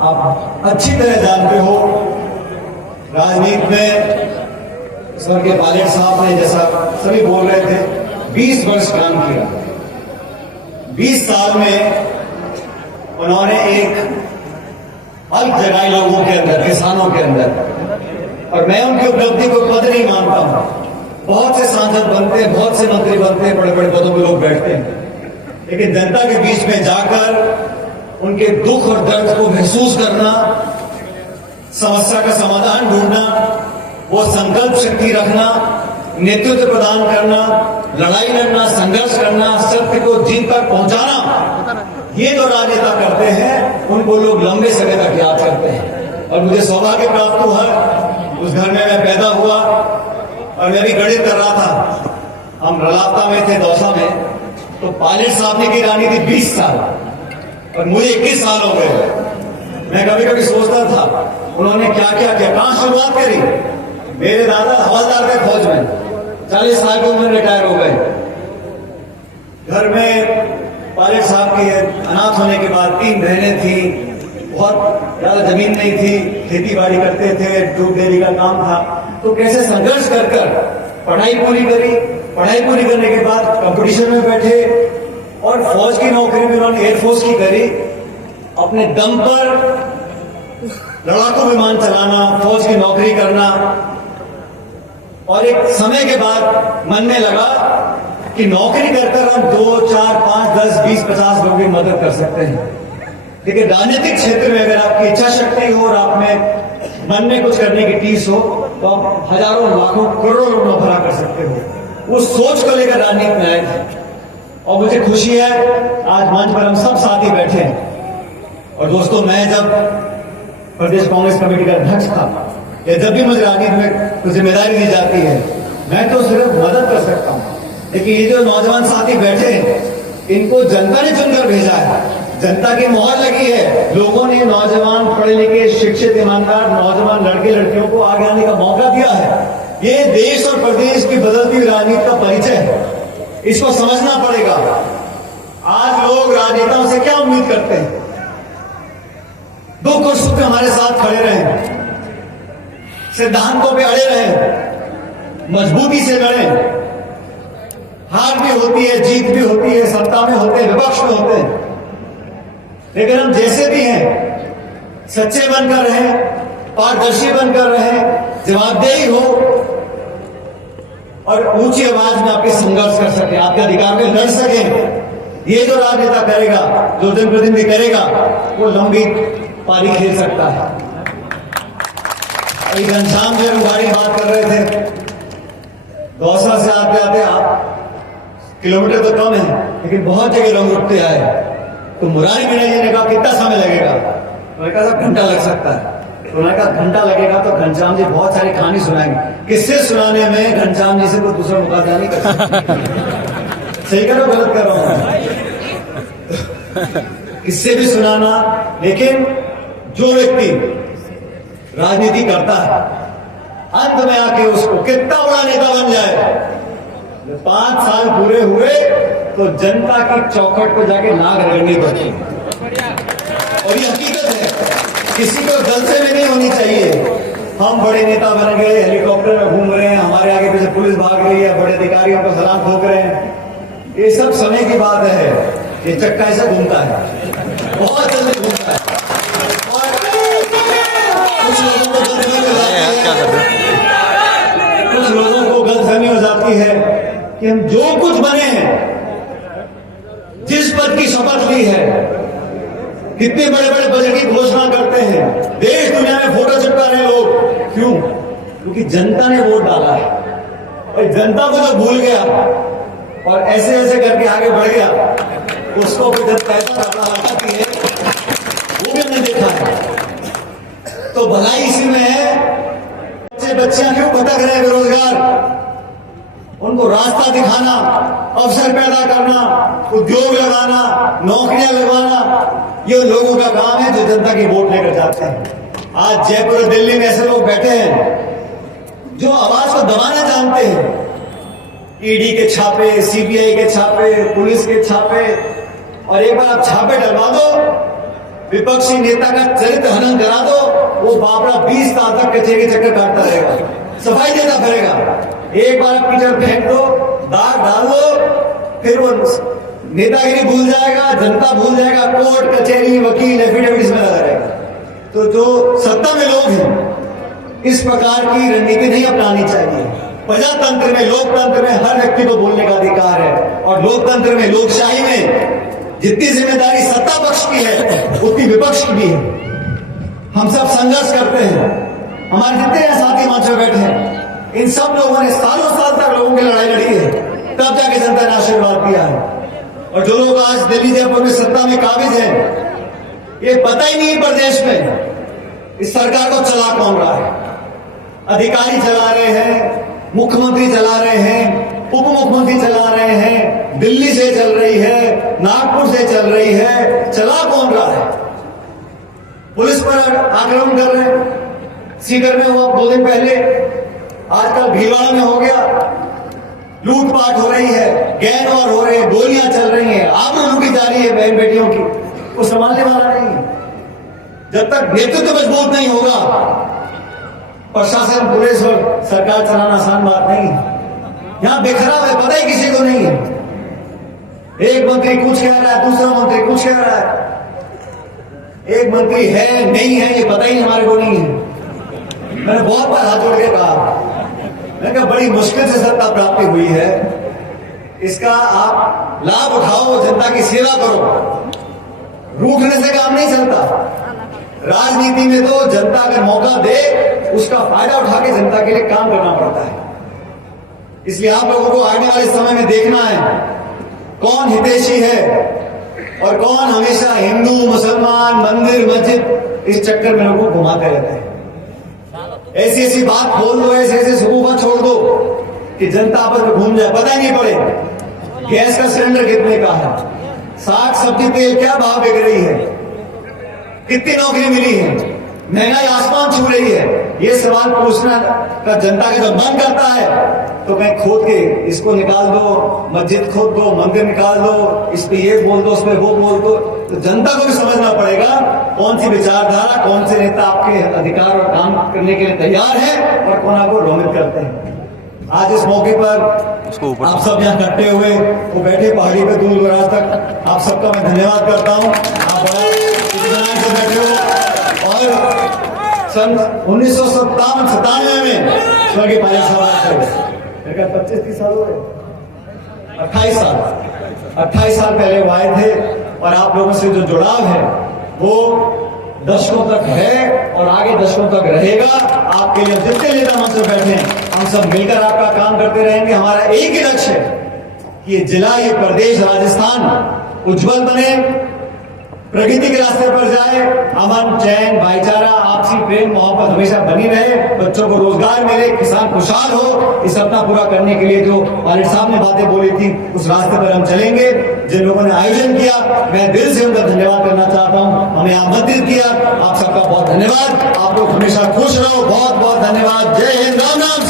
आप अच्छी तरह जानते हो, राजनीति में स्वर्गीय पायलट साहब ने, जैसा सभी बोल रहे थे, 20 वर्ष काम किया। 20 साल में उन्होंने एक अलग जगाई लोगों के अंदर, किसानों के अंदर, और मैं उनकी उपलब्धि को पद नहीं मानता हूं। बहुत से सांसद बनते हैं, बहुत से मंत्री बनते हैं, बड़े बड़े पदों पर लोग बैठते हैं, लेकिन जनता के बीच में जाकर उनके दुख और दर्द को महसूस करना, समस्या का समाधान ढूंढना, वो संकल्प शक्ति रखना, नेतृत्व प्रदान करना, लड़ाई लड़ना, संघर्ष करना, सत्य को जीत तक पहुंचाना, ये जो राजनेता करते हैं उनको लोग लंबे समय तक याद करते हैं। और मुझे सौभाग्य प्राप्त हुआ, उस घर में मैं पैदा हुआ और मैं भी गणित कर रहा था। हम रलावता में थे, दौसा में, तो पायलट साहब ने की राजनीति 20 साल और मुझे 21 साल हो गए। मैं कभी कभी सोचता था उन्होंने क्या क्या किया, कहां शुरुआत करी। मेरे दादा हवलदार थे फौज में, 40 साल की उम्र में रिटायर हो गए। घर में पायलट साहब के अनाथ होने के बाद 3 बहनें थी, बहुत ज्यादा जमीन नहीं थी, खेती बाड़ी करते थे, दूध डेयरी का काम था। तो कैसे संघर्ष कर कर पढ़ाई पूरी करी, पढ़ाई पूरी करने के बाद कंपटीशन में बैठे और फौज की नौकरी भी उन्होंने एयरफोर्स की करी। अपने दम पर लड़ाकू विमान चलाना, फौज की नौकरी करना, और एक समय के बाद मन में लगा कि नौकरी कर कर हम 2, 4, 5, 10, 20, 50 लोगों की मदद कर सकते हैं। लेकिन राजनीतिक क्षेत्र में अगर आपकी इच्छा शक्ति हो और आप में मन में कुछ करने की टीस हो, तो आप हजारों, लाखों, करोड़ों लोगों को भला कर सकते हो। उस सोच को लेकर राजनीति में आए थे और मुझे खुशी है आज मंच पर हम सब साथी बैठे हैं। और दोस्तों, मैं जब प्रदेश कांग्रेस कमेटी का अध्यक्ष था, या जब भी मुझे राजनीति में कुछ जिम्मेदारी दी जाती है, मैं तो सिर्फ मदद कर सकता हूं। लेकिन ये जो नौजवान साथी बैठे हैं, इनको जनता ने चुनकर भेजा है, जनता की मोहर लगी है। लोगों ने नौजवान, पढ़े लिखे, शिक्षित, ईमानदार नौजवान लड़के लड़कियों को आगे आने का मौका दिया है। ये देश और प्रदेश की बदलती हुई राजनीति का परिचय है, इसको समझना पड़ेगा। आज लोग राजनेताओं से क्या उम्मीद करते हैं? दुख और सुख में हमारे साथ खड़े रहें, सिद्धांतों पे अड़े रहें, मजबूती से लड़ें। हार भी होती है, जीत भी होती है, सत्ता में होते हैं, विपक्ष में होते हैं, लेकिन हम जैसे भी हैं सच्चे बनकर रहें, पारदर्शी बनकर रहें, जवाबदेही हो और ऊंची आवाज में आपके संघर्ष कर सके, आपके अधिकार में लड़ सके। ये जो राजनेता करेगा, जो जनप्रतिनिधि करेगा, वो लंबी पारी खेल सकता है। अभी घनश्याम जी हमारी बात कर रहे थे, दौसा से आते आते आप किलोमीटर तो कम है, लेकिन बहुत जगह लोग रुकते आए। तो मुरारी मीणा जी ने कहा कितना समय लगेगा? उन्होंने कहा घंटा लग सकता है। तो उन्होंने कहा घंटा लगेगा तो घनश्याम जी बहुत सारी कहानी सुनाएंगे। किससे सुनाने में घनश्याम जी से कोई दूसरा मुकाबला नहीं कर सकता। सही करो, गलत कर रहा हूं? किससे भी सुनाना, लेकिन जो व्यक्ति राजनीति करता है, अंत में आके उसको कितना बड़ा नेता बन जाए, 5 साल पूरे हुए तो जनता की चौखट को जाके नाक रगड़नी पड़ती। और ये हकीकत है, किसी को जलसे में नहीं होनी चाहिए। हम बड़े नेता बन गए, हेलीकॉप्टर में घूम रहे हैं, हमारे आगे पीछे पुलिस भाग रही है, बड़े अधिकारियों को सलाम ठोक रहे हैं, ये सब समय की बात है। ये चक्का ऐसा घूमता है, बहुत जल्दी घूमता है। और कुछ लोगों को गलतफहमी हो जाती है कि हम जो कुछ बने हैं, जिस पद की शपथ ली है, कितने बड़े बड़े बजट की घोषणा करते हैं, देश दुनिया में फोटो चिपका रहे हैं लोग, क्यों? क्योंकि जनता ने वोट डाला है। और जनता को जो भूल गया और ऐसे ऐसे करके आगे बढ़ गया, उसको भी जब पैसा लगाती है, वो भी हमने देखा है। तो भलाई इसी में है। बच्चियां क्यों भटक रहे हैं बेरोजगार? उनको रास्ता दिखाना, अवसर पैदा करना, उद्योग लगाना, नौकरियां लगवाना, ये लोगों का काम है जो जनता की वोट लेकर जाते हैं। आज जयपुर और दिल्ली में ऐसे लोग बैठे हैं जो आवाज को दबाना जानते हैं। ईडी के छापे, सीबीआई के छापे, पुलिस के छापे, और एक बार आप छापे डलवा दो विपक्षी नेता का चरित्र हनन करा दो, वो बापड़ा 20 साल तक कचेरी के चक्कर काटता रहेगा, सफाई देता फिरेगा। एक बार कीचड़ फेंक दो, दाग डाल दो, फिर वो नेतागिरी भूल जाएगा, जनता भूल जाएगा, कोर्ट कचहरी वकील एफिडेविट में लगा रहेगा। तो जो सत्ता में लोग हैं, इस प्रकार की रणनीति नहीं अपनानी चाहिए। प्रजातंत्र में, लोकतंत्र में हर व्यक्ति को बोलने का अधिकार है, और लोकतंत्र में, लोकशाही में जितनी जिम्मेदारी सत्ता पक्ष की है उतनी विपक्ष की भी है। हम सब संघर्ष करते हैं, हमारे जितने साथी मंच पर बैठे हैं, इन सब लोगों ने सालों साल तक लोगों की लड़ाई लड़ी है, तब जाके जनता ने आशीर्वाद दिया है। और जो लोग आज दिल्ली जयपुर में सत्ता में काबिज हैं, ये पता ही नहीं प्रदेश में इस सरकार को चला कौन रहा है। अधिकारी चला रहे हैं, मुख्यमंत्री चला रहे हैं, उप मुख्यमंत्री चला रहे हैं, दिल्ली से चल रही है, नागपुर से चल रही है, चला कौन रहा है। पुलिस पर आक्रमण कर रहे हैं, सीकर में हुआ 2 दिन पहले, आजकल भीलवाड़ा में हो गया, लूटपाट हो रही है, गैंग वॉर हो रहे हैं, गोलियां चल रही हैं, आबरू लूटी जा रही है बहन बेटियों की, वो संभालने वाला नहीं है। जब तक नेतृत्व मजबूत नहीं होगा, प्रशासन, पुलिस और सरकार चलाना आसान बात नहीं है। यहां बेखराब है, पता ही किसी को नहीं है। एक मंत्री कुछ कह रहा है, दूसरा मंत्री कुछ कह रहा है, एक मंत्री है नहीं है ये पता ही हमारे को नहीं है। मैंने बहुत बार हाथ जोड़ के कहा, मैंने कहा बड़ी मुश्किल से सत्ता प्राप्ति हुई है, इसका आप लाभ उठाओ, जनता की सेवा करो। रूठने से काम नहीं चलता। राजनीति में तो जनता अगर मौका दे, उसका फायदा उठा के जनता के लिए काम करना पड़ता है। इसलिए आप लोगों को आने वाले समय में देखना है कौन हितैषी है और कौन हमेशा हिंदू, मुसलमान, मंदिर, मस्जिद, इस चक्कर में लोगों को घुमाते रहते हैं। ऐसी ऐसी बात बोल दो, ऐसे ऐसे सुबह छोड़ दो कि जनता आपस में घूम जाए, पता ही नहीं पड़े गैस का सिलेंडर कितने का है, साग सब्जी तेल क्या भाव बिक रही है, कितनी नौकरी मिली है, महंगाई आसमान छू रही है। ये सवाल पूछना का जनता का जब मन करता है तो कहीं खोद के इसको निकाल दो, मस्जिद खोद दो, मंदिर निकाल दो, इस पे ये बोल दो, उस पे वो बोल दो। तो जनता को भी समझना पड़ेगा कौन सी विचारधारा, कौन से नेता आपके अधिकार और काम करने के लिए तैयार है और कौन आपको भ्रमित करते हैं। आज इस मौके पर आप सब यहाँ इकट्ठे हुए, वो बैठे पहाड़ी पे दूर दराज तक, आप सबका मैं धन्यवाद करता हूँ। आप बड़ा इत्मीनान से बैठे हो। और सन 1997 में स्वर्गीय पायलट साहब आए थे, 25-30 साल हो गए, 28 साल पहले वो आए थे। और आप लोगों से जो जुड़ाव है वो दशकों तक है और आगे दशकों तक रहेगा। आपके लिए जितने नेता मंच पर बैठे हैं, हम सब मिलकर आपका काम करते रहेंगे। हमारा एक ही लक्ष्य है कि ये जिला, ये प्रदेश राजस्थान उज्जवल बने, प्रगति के रास्ते पर जाए, अमन, चैन, भाईचारा, आपसी प्रेम मोहब्बत हमेशा बनी रहे, बच्चों को रोजगार मिले, किसान खुशहाल हो। इस सपना पूरा करने के लिए जो पायलट साहब ने बातें बोली थी, उस रास्ते पर हम चलेंगे। जिन लोगों ने आयोजन किया, मैं दिल से उनका धन्यवाद करना चाहता हूं। हमें आमंत्रित किया, आप सबका बहुत धन्यवाद। आप लोग हमेशा खुश रहो। बहुत बहुत धन्यवाद। जय हिंद। राम राम।